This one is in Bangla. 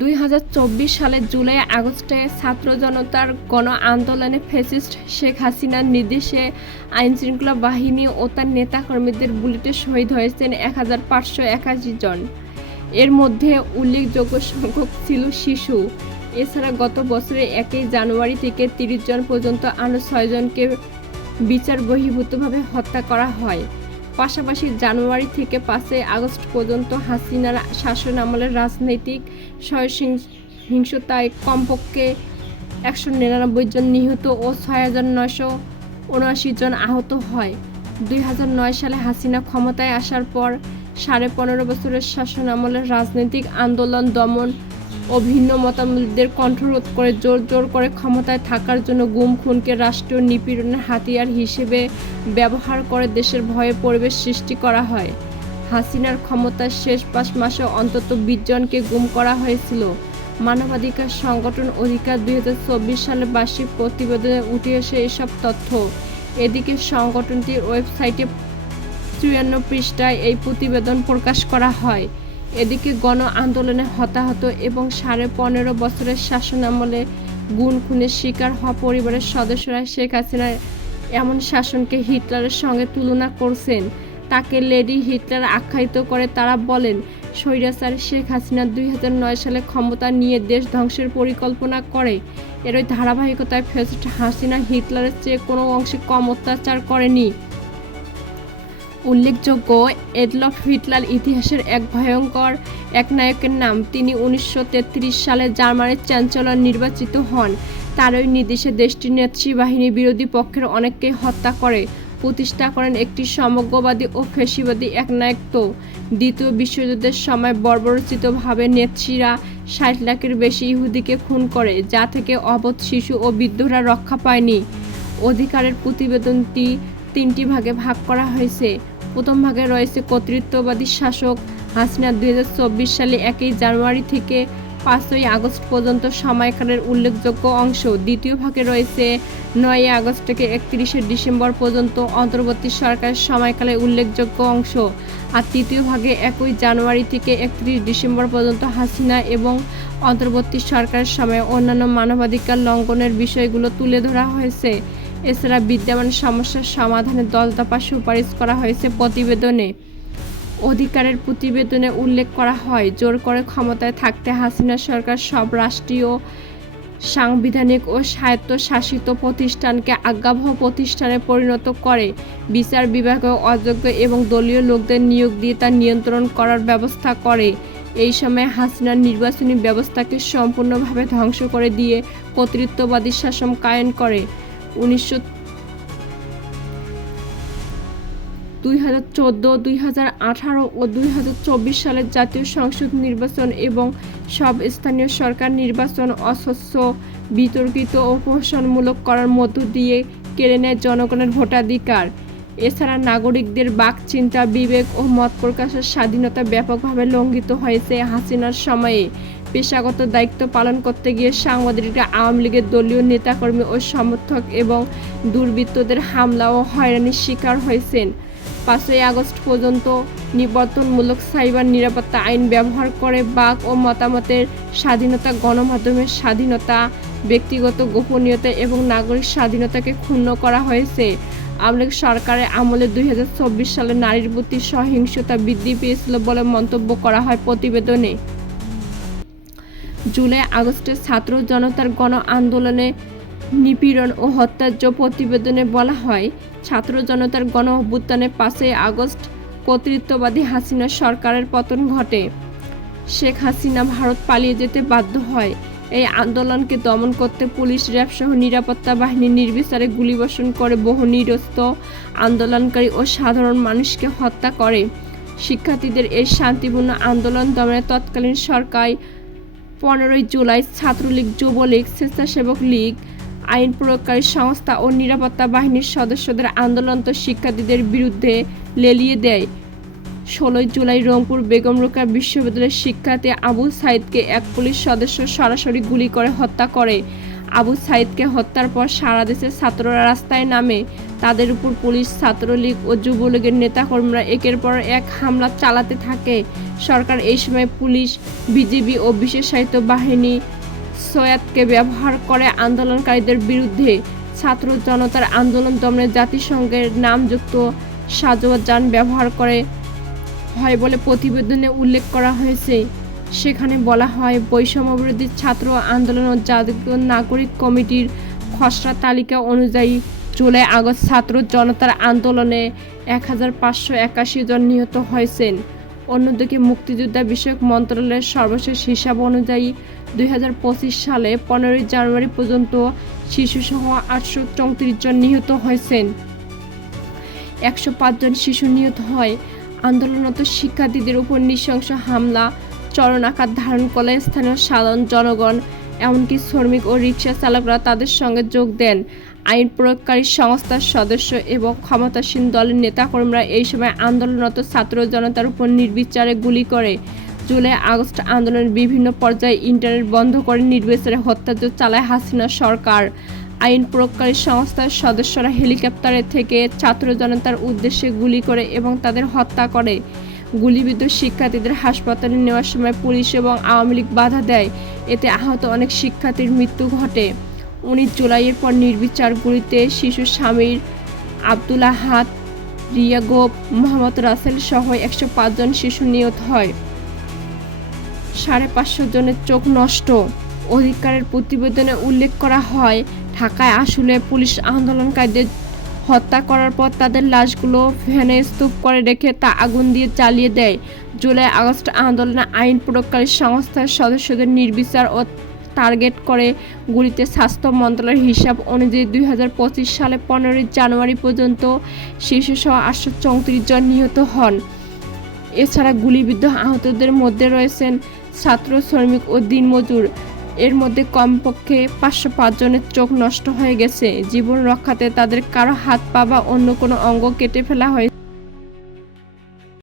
দুই সালের জুলাই আগস্টে ছাত্র জনতার গণ আন্দোলনে ফ্যাসিস্ট শেখ হাসিনার নির্দেশে আইনশৃঙ্খলা বাহিনী ও তার নেতাকর্মীদের বুলেটে শহীদ হয়েছেন এক হাজার পাঁচশো একাশি জন। এর মধ্যে উল্লেখযোগ্য সংখ্যক ছিল শিশু। এছাড়া গত বছরের একই জানুয়ারি থেকে তিরিশ জন পর্যন্ত আরও ছয়জনকে বিচার বহির্ভূতভাবে হত্যা করা হয়। পাশাপাশি জানুয়ারি থেকে পাঁচই আগস্ট পর্যন্ত হাসিনার শাসন আমলের রাজনৈতিক সহিংসতায় কমপক্ষে একশো নিরানব্বই জন নিহত ও ছয় হাজার নয়শো উনআশি জন আহত হয়। দুই হাজার নয় সালে হাসিনা ক্ষমতায় আসার পর সাড়ে পনেরো বছরের শাসন আমলের রাজনৈতিক আন্দোলন দমন ও ভিন্ন মতামতদের কণ্ঠরোধ করে, জোর জোর করে ক্ষমতায় থাকার জন্য গুম, খুনকে রাষ্ট্রীয় নিপীড়নের হাতিয়ার হিসেবে ব্যবহার করে দেশের ভয়ে পরিবেশ সৃষ্টি করা হয়। হাসিনার ক্ষমতার শেষ পাঁচ মাসে অন্তত বিশ জনকে গুম করা হয়েছিল। মানবাধিকার সংগঠন অধিকার দুই হাজার চব্বিশ সালে বার্ষিক প্রতিবেদনে উঠে এসে এসব তথ্য। এদিকে সংগঠনটির ওয়েবসাইটে চুয়ান্ন পৃষ্ঠায় এই প্রতিবেদন প্রকাশ করা হয়। এদিকে গণ আন্দোলনে হতাহত এবং সাড়ে পনেরো বছরের শাসনামলে গুণ খুনের শিকার হওয়া পরিবারের সদস্যরা শেখ হাসিনার এমন শাসনকে হিটলারের সঙ্গে তুলনা করছেন। তাকে লেডি হিটলার আখ্যায়িত করে তারা বলেন, স্বৈরাচার শেখ হাসিনা দুই হাজার নয় সালে ক্ষমতা নিয়ে দেশ ধ্বংসের পরিকল্পনা করে। এরই ধারাবাহিকতায় ফেসিস্ট হাসিনা হিটলারের চেয়ে কোনো অংশে কম অত্যাচার করেনি। উল্লেখযোগ্য, এডলফ হিটলার ইতিহাসের এক ভয়ঙ্কর এক নায়কের নাম। তিনি উনিশশো তেত্রিশ সালে জার্মানির চ্যান্সেলর নির্বাচিত হন। তারই নির্দেশে দেশটির নেতৃ বাহিনী বিরোধী পক্ষের অনেককে হত্যা করে, প্রতিষ্ঠা করেন একটি সমগ্রবাদী ও ফেসিবাদী একনায়কত্ব দ্বিতীয় বিশ্বযুদ্ধের সময় বর্বরচিতভাবে নেত্রীরা ষাট লাখের বেশি ইহুদিকে খুন করে, যা থেকে অবধ শিশু ও বৃদ্ধরা রক্ষা পায়নি। অধিকারের প্রতিবেদনটি তিনটি ভাগে ভাগ করা হয়েছে। প্রথম ভাগে রয়েছে কর্তৃত্ববাদী শাসক হাসিনা দুই হাজার চব্বিশ সালে একই জানুয়ারি থেকে পাঁচই আগস্ট পর্যন্ত সময়কালের উল্লেখযোগ্য অংশ। দ্বিতীয় ভাগে রয়েছে নয়ই আগস্ট থেকে একত্রিশে ডিসেম্বর পর্যন্ত অন্তর্বর্তী সরকারের সময়কালে উল্লেখযোগ্য অংশ। আর তৃতীয় ভাগে একই জানুয়ারি থেকে একত্রিশ ডিসেম্বর পর্যন্ত হাসিনা এবং অন্তর্বর্তী সরকারের সময় অন্যান্য মানবাধিকার লঙ্ঘনের বিষয়গুলো তুলে ধরা হয়েছে। এছাড়া বিদ্যমান সমস্যার সমাধানে দশ দফা সুপারিশ করা হয়েছে প্রতিবেদনে। অধিকারের প্রতিবেদনে উল্লেখ করা হয়, জোর করে ক্ষমতায় থাকতে হাসিনা সরকার সব রাষ্ট্রীয় সাংবিধানিক ও স্বায়ত্তশাসিত প্রতিষ্ঠানকে আজ্ঞাবহ প্রতিষ্ঠানে পরিণত করে। বিচার বিভাগে অযোগ্য এবং দলীয় লোকদের নিয়োগ দিয়ে তা নিয়ন্ত্রণ করার ব্যবস্থা করে। এই সময় হাসিনার নির্বাচনী ব্যবস্থাকে সম্পূর্ণভাবে ধ্বংস করে দিয়ে কর্তৃত্ববাদী শাসন কায়েম করে। উনিশশো দুই হাজার চোদ্দ, দুই হাজার আঠারো ও দুই হাজার চব্বিশ সালের জাতীয় সংসদ নির্বাচন এবং সব স্থানীয় সরকার নির্বাচন অস্বচ্ছ, বিতর্কিত ও প্রহসনমূলক করার মধ্য দিয়ে কেড়ে নেয় জনগণের ভোটাধিকার। এছাড়া নাগরিকদের বাক চিন্তা বিবেক ও মত প্রকাশের স্বাধীনতা ব্যাপকভাবে লঙ্ঘিত হয়েছে হাসিনার সময়ে। পেশাগত দায়িত্ব পালন করতে গিয়ে সাংবাদিকরা আওয়ামী লীগের দলীয় নেতাকর্মী ও সমর্থক এবং দুর্বৃত্তদের হামলা ও হয়রানির শিকার হয়েছেন। পাঁচই আগস্ট পর্যন্ত নিবর্তনমূলক সাইবার নিরাপত্তা আইন ব্যবহার করে বাক ও মতামতের স্বাধীনতা গণমাধ্যমের স্বাধীনতা, ব্যক্তিগত গোপনীয়তা এবং নাগরিক স্বাধীনতাকে ক্ষুণ্ণ করা হয়েছে। আওয়ামী সরকারের আমলে দুই হাজার চব্বিশ সালে নারীর প্রতি সহিংসতা বৃদ্ধি পেয়েছিল বলে মন্তব্য করা হয় প্রতিবেদনে। জুলাই আগস্টে ছাত্র জনতার গণ আন্দোলনে নিপীড়ন ও হত্যার্য প্রতিবেদনে বলা হয়, ছাত্র জনতার গণ অভ্যুত্থানে পাঁচই আগস্ট কর্তৃত্ববাদী হাসিনা সরকারের পতন ঘটে। শেখ হাসিনা ভারত পালিয়ে যেতে বাধ্য হয়। এই আন্দোলনকে দমন করতে পুলিশ, র্যাব সহ নিরাপত্তা বাহিনী নির্বিচারে গুলিবর্ষণ করে বহু নিরস্ত, আন্দোলনকারী ও সাধারণ মানুষকে হত্যা করে। শিক্ষার্থীদের এই শান্তিপূর্ণ আন্দোলন দমনে তৎকালীন সরকার পনেরোই জুলাই ছাত্রলীগ যুবলীগ স্বেচ্ছাসেবক লীগ, আইন প্রয়োগকারী সংস্থা ও নিরাপত্তা বাহিনীর সদস্যদের আন্দোলনত শিক্ষার্থীদের বিরুদ্ধে লেলিয়ে দেয়। ষোলোই জুলাই রংপুর বেগম রোকা বিশ্ববিদ্যালয়ের শিক্ষার্থী আবুল সাইদকে এক পুলিশ সদস্য সরাসরি গুলি করে হত্যা করে। আবু সাইদকে হত্যার পর সারা দেশের ছাত্ররা রাস্তায় নামে। তাদের উপর পুলিশ, ছাত্রলীগ ও যুবলীগের নেতাকর্মীরা একের পর এক হামলা চালাতে থাকে। সরকার এই সময় পুলিশ, বিজিবি ও বিশেষায়িত বাহিনী সয়াতকে ব্যবহার করে আন্দোলনকারীদের বিরুদ্ধে ছাত্র জনতার আন্দোলন দমনে জাতিসংঘের নামযুক্ত সাজোয়া যান ব্যবহার করে হয় বলে প্রতিবেদনে উল্লেখ করা হয়েছে। সেখানে বলা হয় বৈষম্যবিরোধী ছাত্র আন্দোলন ও জাতীয় নাগরিক কমিটির খসড়া তালিকা অনুযায়ী জুলাই আগস্ট ছাত্র জনতার আন্দোলনে এক হাজার পাঁচশো একাশি জন নিহত হয়েছেন। অন্যদিকে মুক্তিযোদ্ধা বিষয়ক মন্ত্রণালয়ের সর্বশেষ হিসাব অনুযায়ী দুই হাজার পঁচিশ সালে পনেরোই জানুয়ারি পর্যন্ত শিশুসহ আটশো চৌত্রিশ জন নিহত হয়েছেন। একশো জন শিশু নিহত হয়। আন্দোলনরত শিক্ষার্থীদের উপর নৃশংস হামলা চরণ আকার ধারণ করলে স্থানীয় সাধারণ জনগণ, এমনকি শ্রমিক ও রিক্সা চালকরা তাদের সঙ্গে যোগ দেন। আইন প্রয়োগকারী সংস্থার সদস্য এবং ক্ষমতাসীন দলের নেতাকর্মীরা এই সময় আন্দোলনরত ছাত্র জনতার উপর নির্বিচারে গুলি করে। জুলাই আগস্ট আন্দোলনের বিভিন্ন পর্যায়ে ইন্টারনেট বন্ধ করে নির্বিচারে হত্যাযজ্ঞ চালায় হাসিনা সরকার। আইন প্রয়োগকারী সংস্থার সদস্যরা হেলিকপ্টারে থেকে ছাত্র জনতার উদ্দেশ্যে গুলি করে এবং তাদের হত্যা করে। গুলিবিদ্ধ শিক্ষার্থীদের হাসপাতালে নেওয়ার সময় পুলিশ এবং আওয়ামী লীগ বাধা দেয়। এতে আহত অনেক শিক্ষার্থীর মৃত্যু ঘটে। উনিশ জুলাইয়ের পর নির্বিচার গুলিতে শিশু স্বামীর আব্দুল আহাদ, রিয়া গোপ, মোহাম্মদ রাসেল সহ একশো জন শিশু নিহত হয়। সাড়ে পাঁচশো জনের চোখ নষ্ট। অধিকারের প্রতিবেদনে উল্লেখ করা হয়, ঢাকায় আসলে পুলিশ আন্দোলনকারীদের হত্যা করার পর তাদের লাশগুলো ভ্যানে স্তূপ করে রেখে তা আগুন দিয়ে চালিয়ে দেয়। জুলাই আগস্ট আন্দোলনে আইন প্রয়োগকারী সংস্থার সদস্যদের নির্বিচার ও টার্গেট করে গুলিতে স্বাস্থ্য মন্ত্রণালয়ের হিসাব অনুযায়ী দুই হাজার পঁচিশ সালে পনেরোই জানুয়ারি পর্যন্ত শিশুসহ আটশো চৌত্রিশ জন নিহত হন। এছাড়া গুলিবিদ্ধ আহতদের মধ্যে রয়েছেন ছাত্র, শ্রমিক ও দিনমজুর। এর মধ্যে কমপক্ষে পাঁচশো পাঁচজনের চোখ নষ্ট হয়ে গেছে। জীবন রক্ষাতে তাদের কারও হাত পা বা অন্য কোনো অঙ্গ কেটে ফেলা হয়েছে।